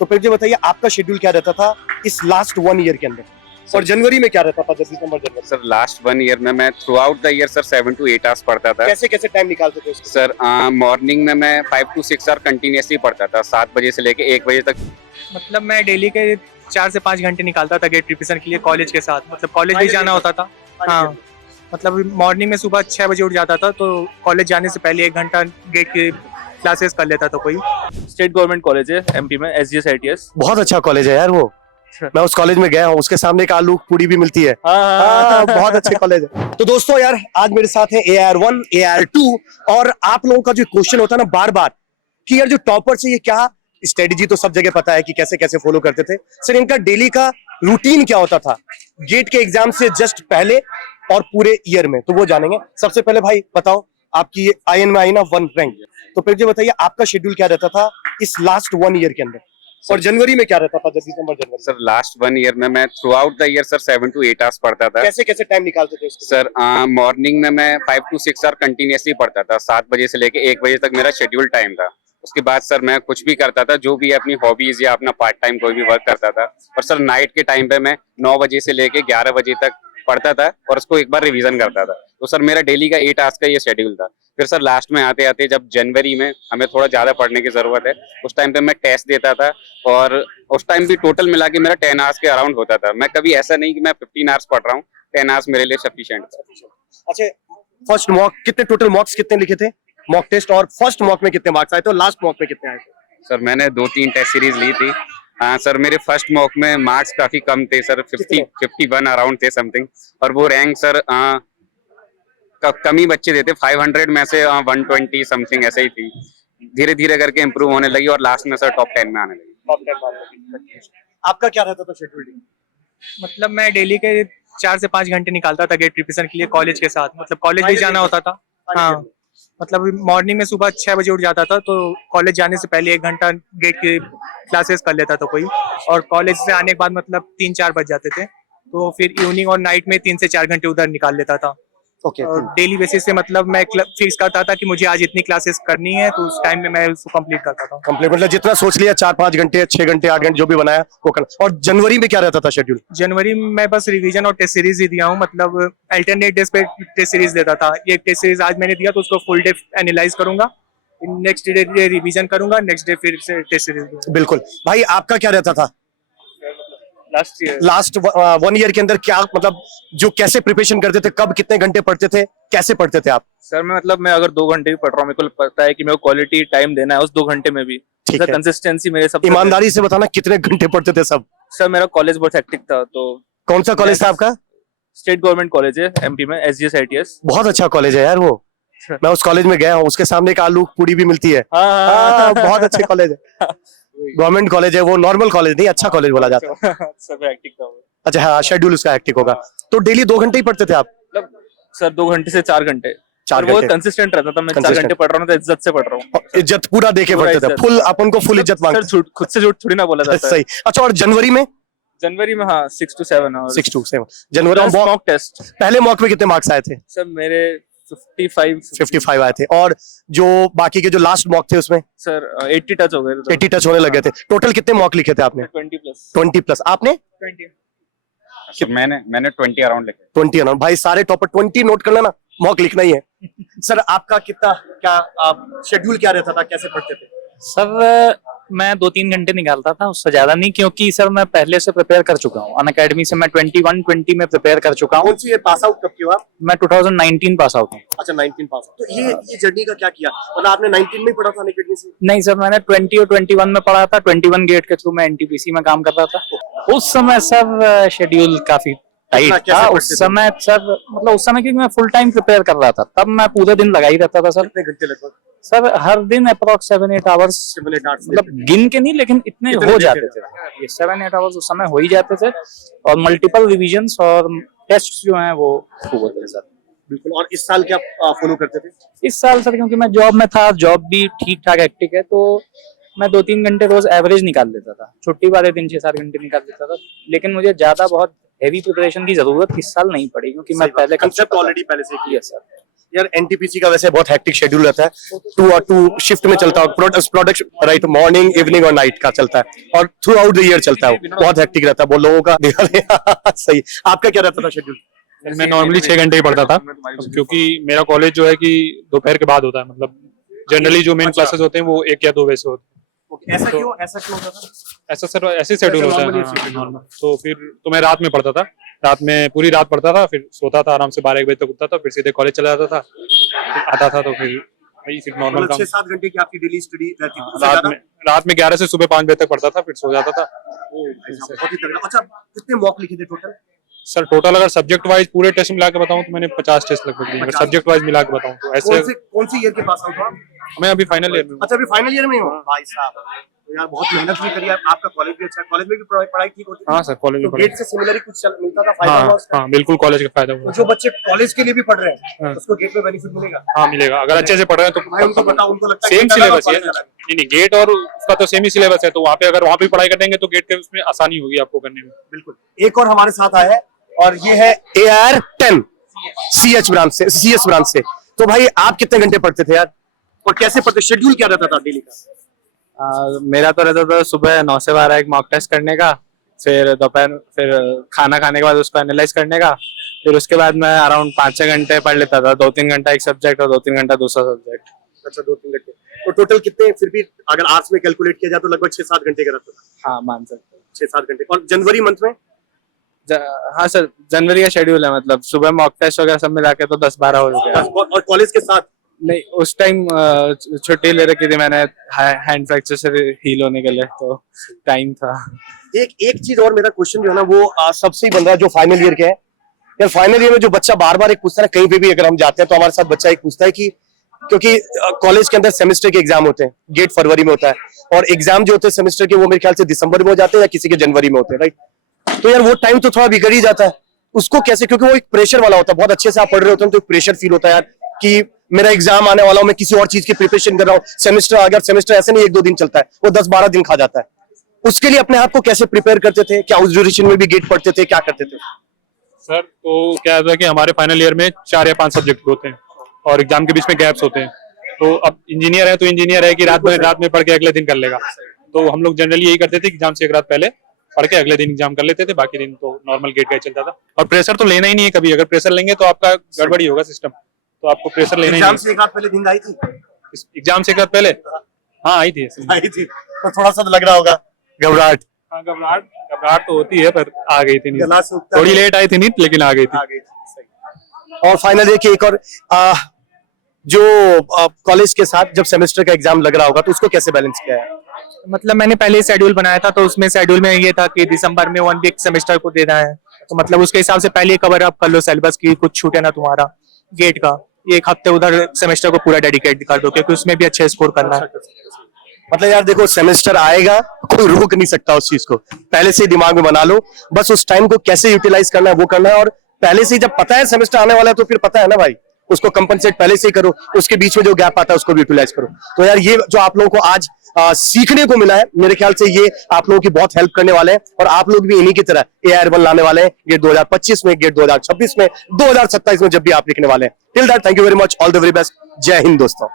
तो फिर ये बताइए आपका शेड्यूल क्या रहता था इस लास्ट 1 ईयर के अंदर, और जनवरी में क्या रहता था, जब दिसंबर जनवरी? सर लास्ट 1 ईयर में मैं through out the year sir 7 to 8 hours पढ़ता था। कैसे कैसे टाइम निकालते थे उसके? सर मॉर्निंग में मैं 5 to 6 आवर कंटिन्यूसली पढ़ता था, 7 बजे से लेके 1 बजे तक। मतलब मैं डेली के 4 से 5 घंटे निकालता था गेट प्रिपरेशन के लिए कॉलेज के साथ, मतलब कॉलेज भी जाना होता था। हाँ, मतलब मॉर्निंग में सुबह 6 बजे उठ जाता था, तो कॉलेज जाने से पहले 1 घंटा गेट की क्लासेस कर लेता था कोई। स्टेट गवर्नमेंट कॉलेज है एमपी में, एसजीएस आईटीएस। बहुत अच्छा कॉलेज है यार वो, मैं उस कॉलेज में गया हूँ, उसके सामने एक आलू पूड़ी भी मिलती है। बहुत अच्छे कॉलेज है। तो दोस्तों यार आज मेरे साथ है AR1 AR2, और आप लोगों का जो क्वेश्चन होता है ना बार बार कि यार जो टॉपर्स है ये क्या स्ट्रेटेजी, तो सब जगह पता है कि कैसे कैसे फॉलो करते थे। सर इनका डेली का रूटीन क्या होता था गेट के एग्जाम से जस्ट पहले और पूरे ईयर में, तो वो जानेंगे। सबसे पहले भाई बताओ, आपकी IN में आई ना 1 रैंक, तो फिर ये बताइए आपका शेड्यूल क्या रहता था इस लास्ट 1 ईयर के अंदर, और जनवरी में क्या रहता था, जब दिसंबर जनवरी? सर लास्ट 1 ईयर में मैं through out the year sir 7 to 8 hours पढ़ता था। कैसे कैसे टाइम निकालते थे उसके? सर मॉर्निंग में मैं 5 to 6 आवर कंटिन्यूसली पढ़ता था, 7 बजे से लेके 1 बजे तक मेरा शेड्यूल टाइम था। उसके बाद सर मैं कुछ भी करता था, जो भी अपनी हॉबीज या अपना पार्ट टाइम कोई भी वर्क करता था। और सर नाइट के टाइम पे मैं 9 बजे से लेके 11 बजे तक पढ़ता था और उसको एक बार रिवीजन करता था। तो सर मेरा डेली का 8 आवर्स का ये शेड्यूल था। फिर सर लास्ट में आते आते जब जनवरी में हमें थोड़ा ज्यादा पढ़ने की जरूरत है, उस टाइम पे मैं टेस्ट देता था, और उस टाइम भी टोटल मिला के मेरा 10 आवर्स के अराउंड होता था। मैं कभी ऐसा नहीं कि मैं 15 आवर्स पढ़ रहा हूँ, 10 आवर्स मेरे लिए सफिशिएंट था। अच्छा, फर्स्ट मॉक कितने, टोटल मॉक्स कितने लिखे थे मॉक टेस्ट, और फर्स्ट मॉक में कितने मार्क्स आए थे और लास्ट मॉक में कितने आए थे? सर मैंने 2-3 टेस्ट सीरीज ली थी। सर मेरे फर्स्ट मॉक में मार्क्स काफी कम थे सर, 51 अराउंड थे समथिंग, और वो रैंक सर कम ही बच्चे देते, 500 में से 120 समथिंग ऐसे ही थी। धीरे धीरे करके इम्प्रूव होने लगी और लास्ट में सर टॉप 10 में आने लगी। टॉप 10 में। आपका क्या रहता था शेड्यूल? मतलब मैं डेली के 4 से 5 घंटे निकालता था गेट प्रिपरेशन के लिए कॉलेज के साथ, मतलब कॉलेज भी जाना होता था। हाँ, मतलब मॉर्निंग में सुबह 6 बजे उठ जाता था, तो कॉलेज जाने से पहले 1 घंटा गेट की क्लासेस कर लेता था कोई, और कॉलेज से आने के बाद मतलब 3-4 बज जाते थे, तो फिर इवनिंग और नाइट में 3 से 4 घंटे उधर निकाल लेता था। ओके, और डेली बेसिस से मतलब मैं फिक्स करता था कि मुझे आज इतनी क्लासेस करनी है, तो उस टाइम में मैं उसको कंप्लीट करता था। कंप्लीट मतलब जितना सोच लिया, 4-5 घंटे 6 घंटे 8 घंटे जो भी बनाया वो करना। और जनवरी में क्या रहता था शेड्यूल? जनवरी में मैं बस रिवीजन और टेस्ट सीरीज ही दिया हूँ, मतलब अल्टरनेट डेज पे टेस्ट सीरीज देता था। ये टेस्ट सीरीज आज मैंने दिया तो उसको फुल डे एनालाइज करूंगा, नेक्स्ट डे रिवीजन करूंगा, नेक्स्ट डे फिर से टेस्ट सीरीज दूंगा। बिल्कुल भाई, आपका क्या रहता था लास्ट 1 ईयर के अंदर, क्या मतलब जो कैसे प्रिपरेशन करते थे, कब कितने घंटे पढ़ते थे, कैसे पढ़ते थे आप? सर मैं अगर 2 घंटे भी पढ़ रहा हूँ, मेरे को पता है कि मेरे को क्वालिटी टाइम देना है उस 2 घंटे में भी। ठीक है, कंसिस्टेंसी मेरे सब। ईमानदारी से बताना कितने घंटे पढ़ते थे सब? सर मेरा कॉलेज बहुत हेक्टिक था। तो कौन सा कॉलेज था आपका? स्टेट गवर्नमेंट कॉलेज है एमपी में, एसजीएस आईटीएस। बहुत अच्छा कॉलेज है यार वो, मैं उस कॉलेज में गया हूँ, उसके सामने एक आलू पूड़ी भी मिलती है। बहुत अच्छे कॉलेज है, गवर्नमेंट कॉलेज है वो, नॉर्मल कॉलेज नहीं, अच्छा कॉलेज बोला जाता है। सब हेक्टिक था वो। अच्छा हाँ, शेड्यूल उसका हेक्टिक होगा। तो डेली 2 घंटे ही पढ़ते थे आप? मतलब सर 2 घंटे से 4 घंटे, 4 वो घंटे कंसिस्टेंट रहता था। मैं 4 घंटे पढ़ रहा हूँ तो इज्जत से पढ़ रहा हूँ, इज्जत पूरा देके पढ़ते थे, फुल अपन को फुल इज्जत मांगते सर। खुद से झूठ थोड़ी ना बोला जाता है। सही। अच्छा, और जनवरी में? जनवरी में हाँ 6 to 7 और 6 to 7 जनवरी में मॉक टेस्ट। पहले मॉक में कितने मार्क्स आए थे? सर मेरे 55 आए थे, और जो बाकी के जो लास्ट मॉक थे उसमें? सर 80 टच हो गए थे। 80 टच होने लगे थे। टोटल कितने मॉक लिखे थे आपने? 20 प्लस। आपने? 20। मैंने 20 अराउंड लिखे। 20 अराउंड। भाई सारे टॉपर 20 नोट कर लेना, मॉक लिखना ही है। सर आपका कितना, क्या आप शेड्यूल क्या रहता था, कैसे पढ़ते थे? सर मैं 2-3 घंटे निकालता था, उससे ज्यादा नहीं, क्योंकि सर मैं पहले से प्रिपेयर कर चुका हूँ। अनअकैडमी से मैं 21-20 में प्रिपेयर कर चुका हूँ। कौन सी ये पास आउट कब किया आप? मैं 2019 पास आउट हूँ। अच्छा 19 पास आउट। तो ये जर्नी का क्या किया, मतलब आपने 19 में ही पढ़ा था अनअकैडमी से? नहीं सर, मैंने 20 और 21 में पढ़ा था। 21 गेट के थ्रू मैं एनटीपीसी में काम कर रहा था। उस समय सर शेड्यूल काफी टाइट था उस समय सर, मतलब उस समय क्योंकि मैं फुल टाइम प्रिपेयर कर रहा था, तब मैं पूरे दिन लगा ही रहता था सर। कितने घंटे लगभग? सर हर दिन अप्रोक्स 7-8 आवर्स, मतलब गिन के नहीं, लेकिन इतने हो जाते थे। ये 7-8 आवर्स उस समय हो ही जाते थे, और मल्टीपल रिविजन्स और टेस्ट जो हैं वो खूब होते थे सर। बिल्कुल। और इस साल क्या फॉलो करते थे? इस साल सर क्योंकि मैं जॉब में था, जॉब भी ठीक ठाक हेक्टिक है, तो मैं 2-3 घंटे रोज एवरेज निकाल लेता था। छुट्टी वाले दिन 6-7 घंटे निकाल लेता था, लेकिन मुझे ज्यादा बहुत हेवी प्रिपरेशन की जरूरत इस साल नहीं पड़ी, क्योंकि मैं पहले कंसेप्ट ऑलरेडी पहले से किया सर। यार एनटीपीसी का वैसे बहुत हेक्टिक शेड्यूल रहता है, 2 और 2 शिफ्ट में चलता है, प्रोडक्शन राइट, मॉर्निंग इवनिंग और नाइट का चलता है और थ्रू आउट द ईयर चलता है, बहुत हेक्टिक रहता है वो लोगों का। सही, आपका क्या रहता था शेड्यूल? मैं नॉर्मली 6 घंटे ही पढ़ता था, क्योंकि मेरा कॉलेज जो है कि दोपहर के बाद होता है, मतलब जनरली जो मेन क्लासेस होते हैं वो 1 या 2 बजे से होते हैं। ऐसा क्यों होता था? ऐसा सर ऐसे शेड्यूल होता है, हाँ, नॉर्मल। तो फिर तो मैं रात में पढ़ता था, रात में पूरी रात पढ़ता था, फिर सोता था आराम से, 12-1 बजे तक उठता था, फिर सीधे कॉलेज चला जाता था, फिर आता था तो फिर वही फिर नॉर्मल काम। 6-7 घंटे की आपकी डेली स्टडी रहती थी? रात में 11 से सुबह 5 बजे तक पढ़ता था, फिर सो जाता था। बहुत ही तगड़ा। अच्छा, कितने मॉक लिखे थे टोटल? सर टोटल अगर सब्जेक्ट वाइज पूरे टेस्ट मिला के बताऊं तो मैंने 50 टेस्ट लगभग दिए, अगर सब्जेक्ट वाइज मिला के बताऊं तो। ऐसे कौन सी ईयर के पास आउट हो आप? मैं अभी फाइनल ईयर में हूं। अच्छा, अभी फाइनल ईयर में हो भाई साहब, तो यार बहुत मेहनत भी करी है। आपका कॉलेज भी अच्छा है, कॉलेज में भी पढ़ाई ठीक होती है? हाँ सर, कॉलेज में गेट से सिमिलर कुछ मिलता था, फायदा हुआ उसका? हाँ बिल्कुल, कॉलेज का फायदा हुआ। जो बच्चे कॉलेज के लिए भी पढ़ रहे हैं हाँ। उसको गेट में बेनिफिट मिलेगा? हाँ मिलेगा, अगर अच्छे से पढ़ रहे हैं तो। भाई उनको बताओ, उनको लगता है सेम सिलेबस है, नहीं गेट और उसका तो सेम ही सिलेबस है, तो वहाँ पे अगर वहाँ पे पढ़ाई करेंगे तो गेट के उसमें आसानी होगी आपको करने में। बिल्कुल। एक और हमारे साथ आया है और ये है AR10 CH ब्रांच से, CS ब्रांच से। तो भाई आप कितने घंटे पढ़ते थे यार, और कैसे पढ़ते, शेड्यूल क्या रहता था डेली का? मेरा तो रहता था सुबह 9 से 12 एक मॉक टेस्ट करने का, फिर दोपहर फिर खाना खाने के बाद उसको एनालाइज करने का, फिर उसके बाद मैं अराउंड 5-6 घंटे पढ़ लेता था, 2-3 घंटा एक सब्जेक्ट और 2-3 घंटा दूसरा सब्जेक्ट। अच्छा, 2-3 घंटे। तो टोटल कितने, फिर भी अगर आवर्स में कैलकुलेट किया जाए तो लगभग 6-7 घंटे का रहता था? हाँ मान सकते हैं। 6-7 घंटे। और जनवरी मंथ में? हाँ सर, जनवरी का शेड्यूल है, मतलब सुबह मॉक टेस्ट वगैरह सब मिला के तो 10-12 हो गया। और कॉलेज के साथ? नहीं, उस टाइम छुट्टी ले रखी थी मैंने हैंड फ्रैक्चर से हील होने के लिए, तो टाइम था। एक चीज और, मेरा क्वेश्चन जो है ना वो सबसे ही बन रहा है जो फाइनल ईयर के है यार। फाइनल ईयर में जो बच्चा बार बार एक पूछता है, कहीं पे भी अगर हम जाते हैं तो हमारे साथ बच्चा एक पूछता है कि, क्योंकि कॉलेज के अंदर सेमेस्टर के एग्जाम होते हैं, गेट फरवरी में होता है, और एग्जाम जो होते हैं सेमेस्टर के वो मेरे ख्याल से दिसंबर में हो जाते हैं या किसी के जनवरी में होते हैं, राइट? तो यार वो टाइम तो थोड़ा बिगड़ ही जाता है, उसको कैसे, क्योंकि वो एक प्रेशर वाला होता है, बहुत अच्छे से आप पढ़ रहे होते हैं तो एक प्रेशर फील होता है यार कि मेरा एग्जाम आने वाला हूं, मैं किसी और चीज की प्रिपरेशन कर रहा हूँ, सेमेस्टर आ गया, सेमेस्टर ऐसे नहीं 1-2 दिन चलता है, वो 10-12 दिन खा जाता है। उसके लिए अपने आप को कैसे प्रिपेयर करते थे? क्या उस ड्यूरेशन में भी गेट पढ़ते थे, क्या करते थे? सर तो क्या होता है कि हमारे फाइनल ईयर में 4 या 5 सब्जेक्ट होते हैं और एग्जाम के बीच में गैप्स होते हैं, तो अब इंजीनियर है तो इंजीनियर है कि रात में पढ़ के अगले दिन कर लेगा, तो हम लोग जनरली यही करते थे कि एग्जाम से एक रात पहले पढ़ के अगले दिन एग्जाम कर लेते थे, बाकी दिन तो नॉर्मल गेट का ही चलता था। और प्रेशर तो लेना ही नहीं है कभी, अगर प्रेशर लेंगे तो आपका गड़बड़ी होगा सिस्टम, तो आपको प्रेशर लेना ही एग्जाम नहीं। से एक रात पहले नींद आई थी? एग्जाम से एक रात पहले हाँ आई थी। तो थोड़ा सा लग रहा होगा घबराहट? हाँ घबराहट तो होती है, पर आ गई थी नींद, गला सूखता है। थोड़ी लेट आई थी नींद लेकिन आ गई थी। और फाइनल एक और जो कॉलेज के साथ जब सेमेस्टर का एग्जाम लग रहा होगा तो उसको कैसे बैलेंस किया है? मतलब मैंने पहले शेड्यूल बनाया था, तो उसमें शेड्यूल में ये था कि दिसंबर में 1 वीक सेमेस्टर को देना है, तो मतलब उसके हिसाब से पहले कवर अप कर लो सिलेबस की, कुछ छूटे ना तुम्हारा गेट का, 1 हफ्ते उधर सेमेस्टर को पूरा डेडिकेट कर दो, क्योंकि उसमें भी अच्छे स्कोर करना है। मतलब यार देखो, सेमेस्टर आएगा, कोई रोक नहीं सकता उस चीज को, पहले से ही दिमाग में बना लो, बस उस टाइम को कैसे यूटिलाइज करना है वो करना है, और पहले से ही जब पता है सेमेस्टर आने वाला है तो फिर पता है ना भाई, उसको कंपनसेट पहले से ही करो, उसके बीच में जो गैप आता है उसको भी यूटिलाइज करो। तो यार ये जो आप लोगों को आज सीखने को मिला है, मेरे ख्याल से ये आप लोगों की बहुत हेल्प करने वाले हैं, और आप लोग भी इन्हीं की तरह AR1 लाने वाले हैं गेट 2025 में, गेट 2026 में, 2027 में जब भी आप लिखने वाले हैं। Till that, thank you very much, all the very best, जय हिंद दोस्तों।